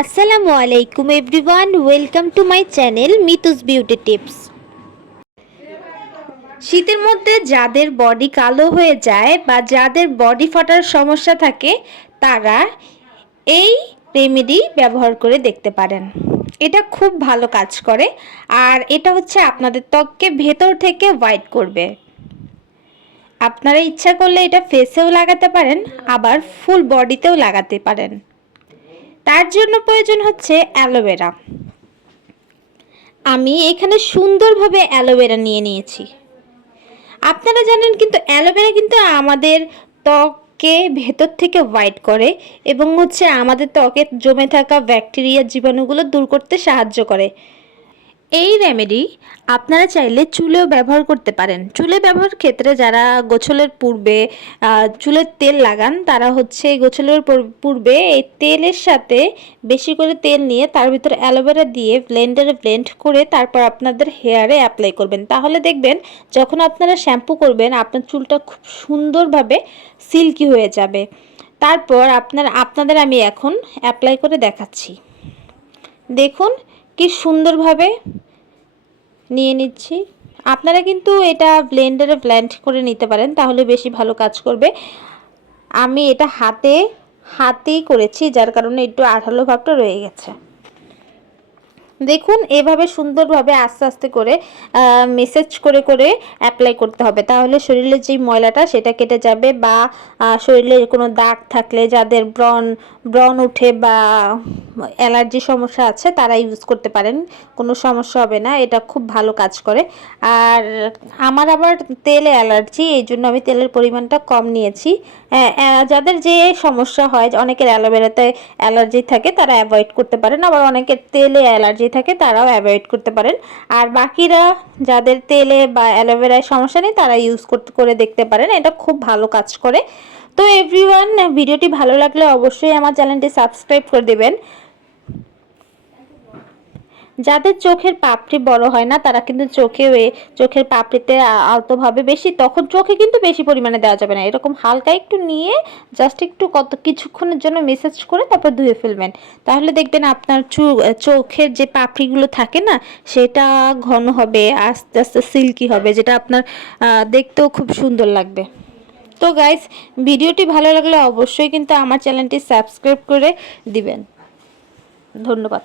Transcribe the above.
আসসালামু আলাইকুম everyone, welcome to my channel Mitu's beauty tips. শীতের মধ্যে যাদের বডি কালো হয়ে যায় বা যাদের বডি ফাটার সমস্যা থাকে তারা এই রেমেডি ব্যবহার করে দেখতে পারেন। এটা খুব ভালো কাজ করে আর এটা হচ্ছে আপনাদের ত্বককে ভেতর থেকে হোয়াইট করবে। আপনারা ইচ্ছা করলে এটা ফেসেও লাগাতে পারেন, আবার ফুল বডিতেও লাগাতে পারেন। তার জন্য প্রয়োজন হচ্ছে অ্যালোভেরা। আমি এখানে সুন্দরভাবে অ্যালোভেরা নিয়ে নিয়েছি। আপনারা জানেন কিন্তু অ্যালোভেরা কিন্তু আমাদের ত্বককে ভেতর থেকে হোয়াইট করে এবং হচ্ছে আমাদের ত্বকে জমে থাকা ব্যাকটেরিয়া জীবাণুগুলো দূর করতে সাহায্য করে। এই রেমেডি আপনারা চাইলে চুলেও ব্যবহার করতে পারেন। চুলে ব্যবহার ক্ষেত্রে যারা গোসলের পূর্বে চুলের তেল লাগান তারা হচ্ছে গোসলের পূর্বে এই তেলের সাথে বেশি করে তেল নিয়ে তার ভিতরে অ্যালোভেরা দিয়ে ব্লেন্ডারে ব্লেন্ড করে তারপর আপনাদের হেয়ারে অ্যাপ্লাই করবেন। তাহলে দেখবেন যখন আপনারা শ্যাম্পু করবেন আপনার চুলটা খুব সুন্দরভাবে সিল্কি হয়ে যাবে। তারপর আপনাদের আমি এখন অ্যাপ্লাই করে দেখাচ্ছি। দেখুন কি সুন্দরভাবে নিয়ে নিচ্ছি। আপনারা কিন্তু এটা ব্লেন্ডারে ব্লেন্ড করে নিতে পারেন, তাহলে বেশি ভালো কাজ করবে। আমি এটা হাতেই করেছি, যার কারণে একটু আঠালো ভাবটা রয়ে গেছে। দেখুন এভাবে সুন্দরভাবে আস্তে আস্তে করে মেসেজ করে করে অ্যাপ্লাই করতে হবে, তাহলে শরীরের যে ময়লাটা সেটা কেটে যাবে। বা শরীরে কোনো দাগ থাকলে যাদের ব্রণ উঠে বা অ্যালার্জি সমস্যা আছে তারা ইউজ করতে পারেন, কোনো সমস্যা হবে না। এটা খুব ভালো কাজ করে। আর আমার আবার তেলে অ্যালার্জি, এই জন্য আমি তেলের পরিমাণটা কম নিয়েছি। যাদের যে সমস্যা হয়, অনেকের অ্যালোভেরাতে অ্যালার্জি থাকে তারা অ্যাভয়েড করতে পারেন, আবার অনেকের তেলে অ্যালার্জি থাকে তারাও অ্যাভয়েড করতে পারেন। আর বাকিরা যাদের তেলে বা অ্যালোভেরায় সমস্যা নেই তারা ইউজ করে দেখতে পারেন, এটা খুব ভালো কাজ করে। তো এভরিওয়ান, ভিডিওটি ভালো লাগলে অবশ্যই আমার চ্যানেলটি সাবস্ক্রাইব করে দেবেন। যাদের চোখের পাপড়ি বড় হয় না তারা কিন্তু চোখের পাপড়িতে আলতোভাবে বেশি, তখন চোখে কিন্তু বেশি পরিমাণে দেওয়া যাবে না, এরকম হালকা একটু নিয়ে জাস্ট একটু কিছুক্ষণের জন্য মেসেজ করে তারপর ধুয়ে ফেলবেন। তাহলে দেখবেন আপনার চোখের যে পাপড়িগুলো থাকে না সেটা ঘন হবে, আস্তে আস্তে সিল্কি হবে, যেটা আপনার দেখতেও খুব সুন্দর লাগবে। তো গাইস, ভিডিওটি ভালো লাগলে অবশ্যই কিন্তু আমার চ্যানেলটি সাবস্ক্রাইব করে দিবেন। ধন্যবাদ।